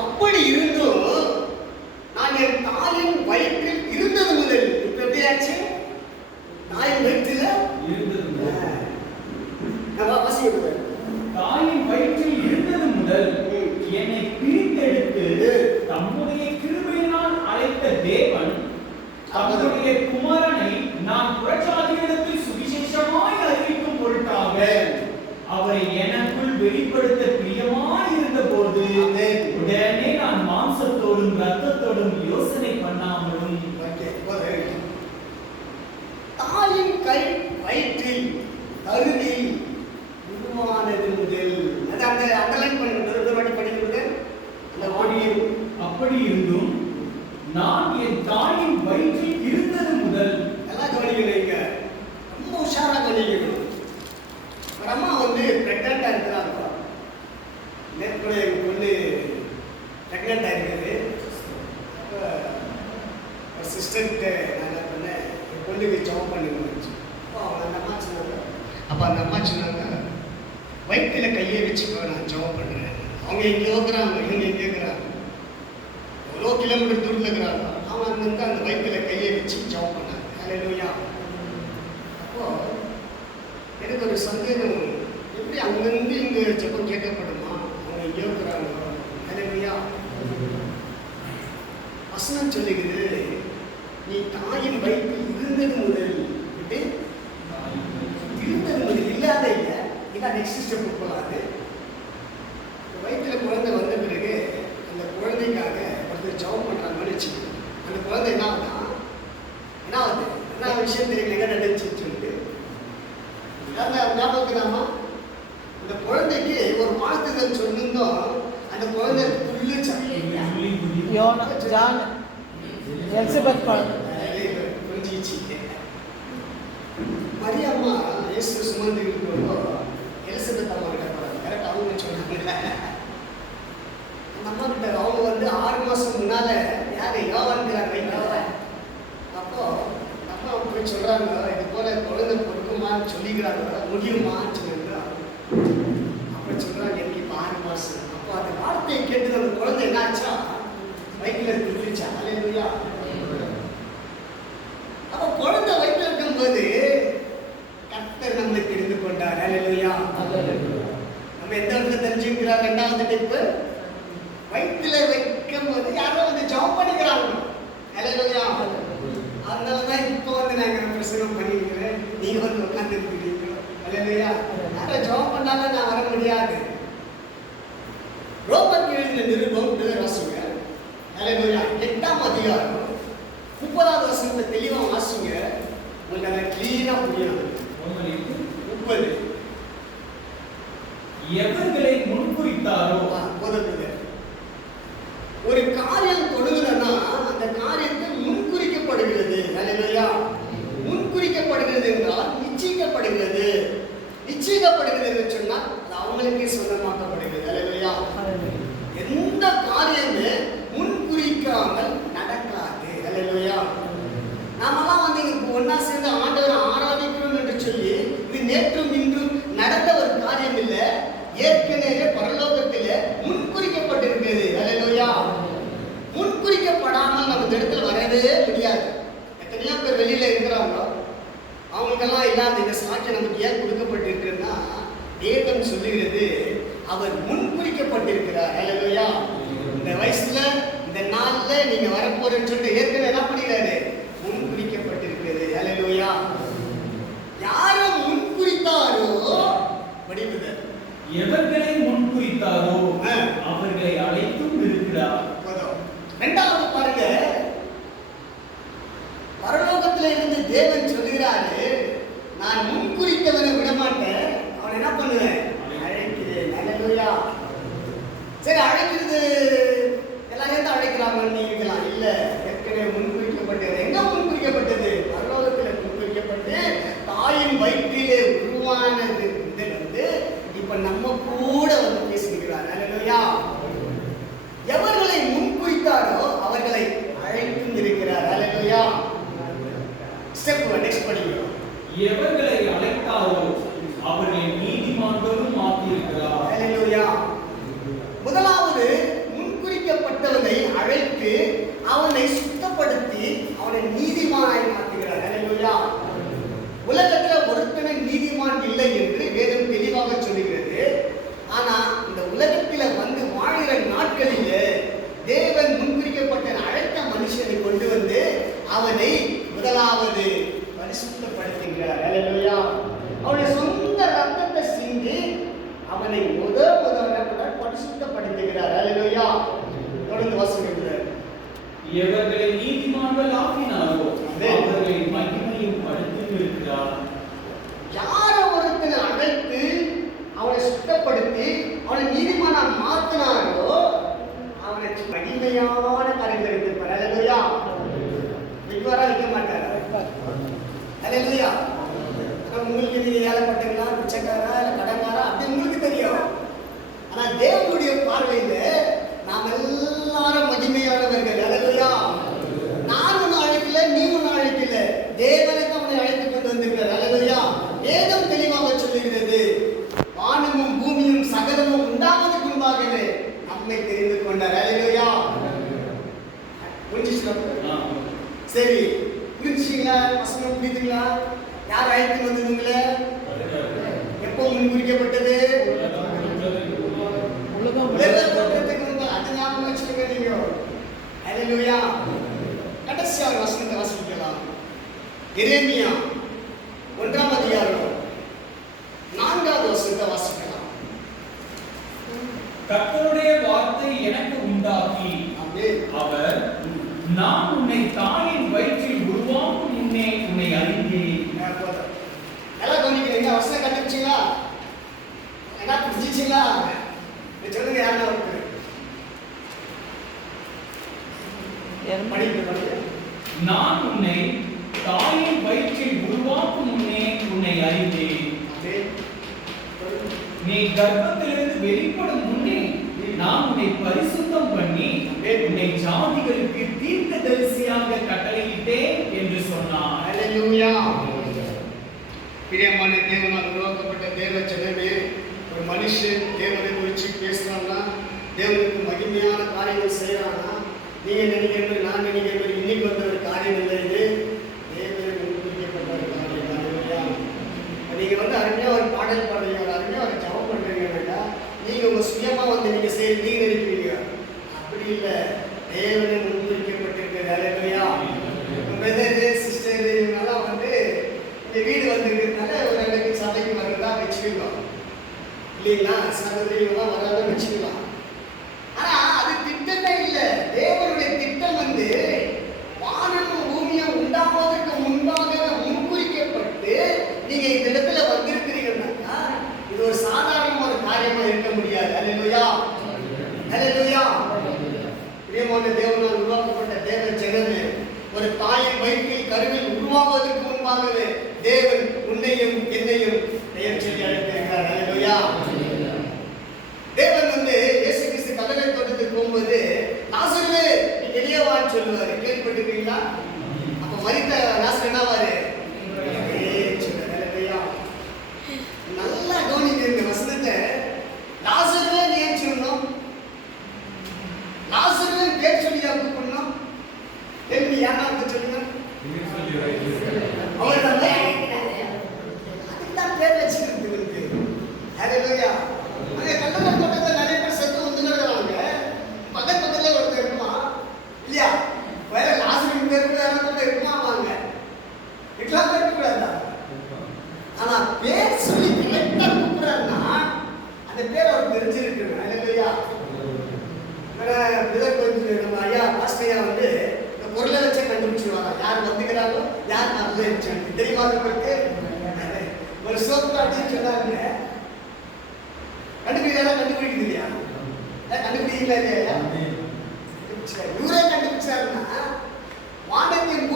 அப்படி இருந்தும் நான் என் தாயின் வயிற்றில் இருந்தது முதல். இப்ப எப்படியாச்சு? தாயின் வயிற்றில் தாயின் வயிற்றில் இருந்தது முதல் என்னை பிரித்தெடுத்து தம்முடைய கிருபையினால் அழைத்த தேவன் அவருடைய குமாரனை நான் புறஜாதிகளிடத்தில் சுவிசேஷமாய் அறிவிக்கும் பொருட்டாக அவரை எனக்குள் வெளிப்படுத்த பிரியமாய் இருந்த போது உடனே நான் மாம்சத்தோடும் இரத்தத்தோடும் யோசனை பண்ணாமலும் தாயின் கை வயிற்றில் கருவில் உருவானது முதல். அது அந்த அண்டர்லைன் பண்ணி படிக்கிறது. அப்படி இருந்தும் நான் என் தாயின் வயிற்றில் இருந்தது முதல். எல்லாம் கவனிக்கிறீங்க, ரொம்ப உஷாரா கவனிக்கணும். ஒரு அம்மா வந்து பிரெக்னண்டா இருக்கிறாங்க. நேற்று எங்கள் பொண்ணு பிரெக்னண்டா இருக்குது. ஒரு சிஸ்டர்கிட்ட நான் என்ன பண்ணேன், என் பொண்ணுக்கு ஜாப் பண்ணுங்க. அந்த அம்மா சொன்னாங்க. அப்போ அந்த அம்மா சொன்னாங்க, வயிற்றில் கையை வச்சுக்கோ, நான் ஜாப் பண்ணுறேன். அவங்க எங்கேயோ இருக்கிறாங்க, இவங்க எங்கே இருக்கிறாங்க, எவ்வளோ கிலோமீட்டர் தூரத்தில் இருக்கிறாங்க. அவங்க வந்து அந்த வயிற்றில் கையை வச்சு ஜாப் பண்ணாங்க. ஹல்லேலூயா. அப்போ எனக்கு ஒரு சந்தேகம், எப்படி அங்கேருந்து இங்கே ஜெபம் கேட்கப்படுமா? அவங்க எங்கேயோ இருக்கிறாங்க. ஹல்லேலூயா. வசனம் சொல்லுகிறது, நீ தாயின் வயிற்றில் இருந்தது முதல். இருந்தது முதல் இல்லாத இல்லை. இதான் நெக்ஸ்ட் ஸ்டெப் போகாது. வயிற்றில் குழந்தை வந்த பிறகு அந்த குழந்தைக்காக ஒருத்தர் ஜாப் பண்ணுறாங்கன்னு வச்சுக்கணும். அந்த குழந்தை என்ன ஆகுது என்ன விஷயம் தெரியல, நடந்துச்சுன்னு சொல்லிட்டு ஞாபகம்தாமா. அந்த குழந்தைக்கு ஒரு வாழ்த்துதல் சொல்லிருந்தோம். அந்த குழந்தை புரிஞ்சிச்சு. மரியம்மா இயேசு சுமந்து இருக்கிறப்போ எலிசபெத் அம்மா கிட்ட போறாங்க. கரெக்ட், அவங்க சொன்னாங்க. அந்த அம்மா கிட்ட அவங்க வந்து 6 மாசம் முன்னால யாரு யோவான்கிறாங்க. அப்போ அம்மா போய் சொல்றாங்க, இது போல குழந்தை பொறுக்குமான்னு சொல்லிக்கிறாங்க, முடியுமான்னு சொல்லியிருக்காங்க. அப்ப சொல்றாங்க, எனக்கு இப்போ 6 மாசம். அப்போ அந்த வார்த்தையை கேட்டு அந்த குழந்தை என்ன ஆச்சா, வயிற்றில் இருந்துச்சா. ஹல்லேலூயா. அப்போ குழந்தை வயிற்றில் இருக்கும்போது கர்த்தர் நம்மளை தெரிந்து கொண்டார். ஹல்லேலூயா. நம்ம எந்த இடத்துல தெரிஞ்சுக்கிறார்? 2வது டிப்பு, வயிற்றுல வைக்கும் போது யாரோ வந்து ஜாப் பண்ணிக்கிறாங்க. ஹல்லேலூயா. அதனாலதான் இப்போ வந்து நான் பிரசங்கம் பண்ணிக்கிறேன், நீங்க வந்து உட்கார்ந்து இருக்கிறீங்க. ஹல்லேலூயா. யாரோ ஜாப் பண்ணாலும் நான் வர முடியாது. ரோமருக்கு எழுதின நிருபம் வாசிங்க. ஹல்லேலூயா. 8ஆம் அதிகாரம் 30வது வசனத்தை தெளிவா வாசிங்க. உங்களுக்கு அதை கிளீனா புரியும். 30 எவர்களை முன்குறித்தாரோ போதற்கு ஒரு காரியம் தொடங்குதுன்னா அந்த காரியத்தை முன்குறிக்கப்படுகிறது. ஹல்லேலூயா. முன்குறிக்கப்படுகிறது என்றால் நிச்சயிக்கப்படுகிறது. நிச்சயிக்கப்படுகிறது என்று சொன்னால் அது அவங்களுக்கே சொந்தமாக்கப்படுகிறது. ஹல்லேலூயா. எந்த காரியமே முன்குறிக்காமல் நடக்காது. ஹல்லேலூயா. நாமெல்லாம் வந்து இப்போ ஒன்னா சேர்ந்து ஆண்டவரை ஆராதிக்கிறோம் என்று சொல்லி இது நேற்றும் இன்றும் நடந்த ஒரு காரியம் இல்லை. ஏற்கனவே பரலோகத்திலே முன்குறிக்கப்பட்டிருக்கிறது. ஹல்லேலூயா. முன்குறிக்கப்படாமல் நம்ம இந்த இடத்துல வரவே முடியாது. எத்தனையோ பேர் வெளியில இருக்கிறாங்க, அவங்களுக்கெல்லாம் இல்லாத இந்த சாட்சியம் நமக்கு ஏன் கொடுக்கப்பட்டிருக்குன்னா, வேதம் சொல்லுகிறது அவர் முன்குறிக்கப்பட்டிருக்கிறார். ஹல்லேலூயா. இந்த வயசுல இந்த நாள்ல நீங்க வரப்போறேன்னு சொல்லிட்டு ஏற்கனவே என்ன பண்ணிக்கிறாரு? முன்குறிக்கப்பட்டிருக்கிறது. ஹல்லேலூயா. யாரும் முன்குறித்தாரோ வடிவுதல், எவர்களை முன்குறித்தாரோ அவர்களை அழைத்தும் இருக்கிறார். 2வது பாருங்க, பரலோகத்துல இருந்து தேவன் சொல்கிறாரு, நான் முன்குறித்தவனை விடமாட்டேன், அவன் என்ன பண்ணுவேன்? அழைக்கிறேன். ஹல்லேலூயா. சரி, அழைக்கிறது எல்லாரையும் தான் அழைக்கிறாங்கன்னு நீங்கலாம் இல்ல. ஏற்கனவே முன்குறிக்கப்பட்டது. எங்க முன்குறிக்கப்பட்டது? பரலோகத்தில் முன்குறிக்கப்பட்டு தாயின் வயிற்றிலே உருவானது முதல் வந்து இப்ப நம்ம கூட வந்து பேசுகிறார். ஹல்லேலூயா. எவர்களை முன்குறித்தாரோ அவர்களை அழைத்தும் இருக்கிறார். ஹல்லேலூயா. ஸ்டெப் நெக்ஸ்ட் படிக்கிறோம். எவர்களை அழைத்தாரோ அவர்களை நீதிமான்களும் ஆக்கியிருக்கிறார். ஹல்லேலூயா. முதலாவது முன்குறிக்க அழைத்து அவனை சுத்தப்படுத்தி அவனை நீதிமானாய் மாற்றுகிறார். அல்லேலூயா. உலகத்துல ஒருத்தனை நீதிமான் இல்லை என்று வேதம் தெளிவாக சொல்லுகிறது. ஆனா இந்த உலகத்தில வந்து வாழ்கிற நாட்களிலே தேவன் முன்குறிக்கப்பட்ட அழைத்த மனுஷனை கொண்டு வந்து அவனை முதலாவது பரிசுத்தப்படுத்துகிறார். அல்லேலூயா. அவனுடைய சொந்த ரத்தத்தை சிந்தி அவனை முதல் பரிசுத்தப்படுத்துகிறார். அல்லேலூயா. தொடர்ந்து வாசிக்கிறார். எவர்களை நீதிமான்கள் ஆக்கினாரோ அவர்களை மகிமையும் படுத்தி இருக்கிறார். யார ஒருத்தனை அழைத்து அவனை சுத்தப்படுத்தி அவனை நீதிமானா மாத்தினாரோ அவனை மகிமையான காரியங்களை இருப்பார். அல்லேலூயா. விக்குவாரா விற்க மாட்டாரா? அல்லேலூயா. உங்களுக்கு நீங்க ஏழைப்பட்டீங்களா, பிச்சைக்காரா, இல்லை கடன்காரா அப்படி உங்களுக்கு தெரியும். ஆனா தேவனுடைய பார்வையில நாம் எல்லாரும் மகிமையானவர்கள். அல்லேலூயா. நான் ஒன்று அழைக்கல, நீ ஒன்று அழைக்கல, தேவனுக்கு அவனை அழைத்து கொண்டு வந்திருக்கிறார். அல்லேலூயா. வேதம் தெளிவாக சொல்லுகிறது, வானமும் பூமியும் சகலமும் உண்டாவதற்கு முன்பாகவே நம்மை தெரிந்து கொண்டார். அல்லேலூயா. புரிஞ்சுச்சுங்களா? சரி, புரிஞ்சுங்களா? வசனம் புரியுதுங்களா? யார் அழைத்து வந்ததுங்களே? எப்போ முன்குறிக்கப்பட்டது? உலக தோற்றத்துக்கு முன்பு. அது ஞாபகம் வச்சுக்கோங்க நீங்க. அல்லேலூயா. கடைசியா ஒரு வசனத்தை வாசிக்கலாம். எரேமியா 1ஆம் அதிகாரம் 4வது வசனத்தை வாசிக்கலாம். கர்த்தருடைய வார்த்தை எனக்கு உண்டாகி அவர், நான் உன்னை தாயின் வயிற்றில் உருவாக்கும் முன்னே உன்னை அறிந்தேன். எல்லாம் கவனிக்கிறீங்க? வசனம் கண்டுபிடிச்சீங்களா? என்ன புரிஞ்சிச்சீங்களா? சொல்லுங்க. யாருன்னா நான் உன்னை தாயின் வயிற்றில் உருவாக்கும் முன்னே உன்னை அறிந்தேன். நீ கர்ப்பத்திலிருந்து வெளிப்படும் முன்னே நான் உன்னை பரிசுத்தம் பண்ணி உன்னை ஜாதிகளுக்கு தீர்க்கதரிசியாக கட்டளையிட்டேன் என்று சொன்னார். அல்லேலூயா. பிரியமான தேவனால் உருவாக்கப்பட்ட தேவ ஜனமே, ஒரு மனுஷன் தேவனை குறித்து பேசுறான்னா, தேவனுக்கு மகிமையான காரியங்கள் செய்யறானா, நீங்க நினைக்கிற நான் நினைக்கிற இன்னைக்கு வந்த ஒரு காரியம் இல்லை. இது தேவனுக்கு முன்குறிக்கப்பட்ட ஒரு காரியம். அல்லேலூயா. நீங்க வந்து அருமையா ஒரு பாடல் பாடுறீங்க, ஒரு அருமையா ஒரு ஜெபம் பண்றீங்கன்னா நீங்க உங்க சுயமா வந்து நீங்க செய்ய நீங்க நினைப்பீங்க. அப்படி இல்லை, தேவனை முன்குறிக்கப்பட்டிருக்கிறது. அல்லேலூயா. பிரதர் சிஸ்டர் இவங்கெல்லாம் வந்து இந்த வீடு வந்துருக்கிறதுனால ஒரு ரெண்டு சபைக்கு வரதா வச்சுக்கலாம் இல்லைங்களா? சகோதரிகள்லாம் வராத வச்சுக்கலாம். ஆனா அது திட்டமே இல்லை. தேவனுடைய திட்டம் வந்து வானமும் பூமியும் உண்டாவதற்கு முன்பாக முன்குறிக்கப்பட்டு நீங்க இந்த இடத்துல வந்திருக்கிறீங்கன்னாக்கா இது ஒரு சாதாரணமான காரியமா இருக்க முடியாது. அல்லேலூயா. அல்லேலூயா. பிரியமான தேவனால் உருவாக்கப்பட்ட தேவ ஜனமே, ஒரு தாயின் வயிற்றில் கருவில் உருவாவதற்கு முன்பாகவே தேவன் உன்னையும் என்னையும் பெயர் சொல்லி அழைத்திருக்கிறார். அல்லேலூயா. தேவன் வந்து இயேசு கிறிஸ்து கல்லறை தோட்டத்துக்கு போகும்போது லாசருவே நீ வெளியே வான்னு சொல்லுவாரு. கேள்விப்பட்டிருக்கீங்களா? அப்ப மரித்த லாசர் என்னவாரு? நல்லா கவனிங்க இந்த வசனத்தை. லாசருவே நீ ஏன் சொல்லணும்? லாசருவே பேர் சொல்லி கூப்பிடணும். கேள்வி யாரா சொல்லுங்க. அதுதான் பேர் வச்சுக்கிறது. அல்லேலூயா. அங்கே கல்லறை தோட்டத்தில் நிறைய பேர் செத்து வந்து நடக்கிறாங்க. பக்கத்துல ஒருத்தர் இருக்குமா இல்லையா? வேற லாசரின் பேர் கூட யாராவது இருக்குமா? வாங்க இட்லாம் பேர் கூடாதா? ஆனா பேர் சொல்லி கரெக்டா கூப்பிடுறாருன்னா அந்த பேர் அவர் தெரிஞ்சிருக்கு. அல்லேலூயா. கொஞ்சம் நம்ம ஐயா பாஸ்டையா வந்து இந்த பொருளை வச்சே கண்டுபிடிச்சிருவாங்க. யார் வந்துக்கிறாரோ யார் வரலன்னு தெரியுமா? உங்களுக்கு ஒரு சோப்பு அப்படின்னு சொன்னாங்க. கண்டுபிடிக்கிறதா? கண்டுபிடிக்கிறது இல்லையா? கண்டுபிடிக்கல இல்லையா? இவரே கண்டுபிடிச்சாருன்னா வானத்தின்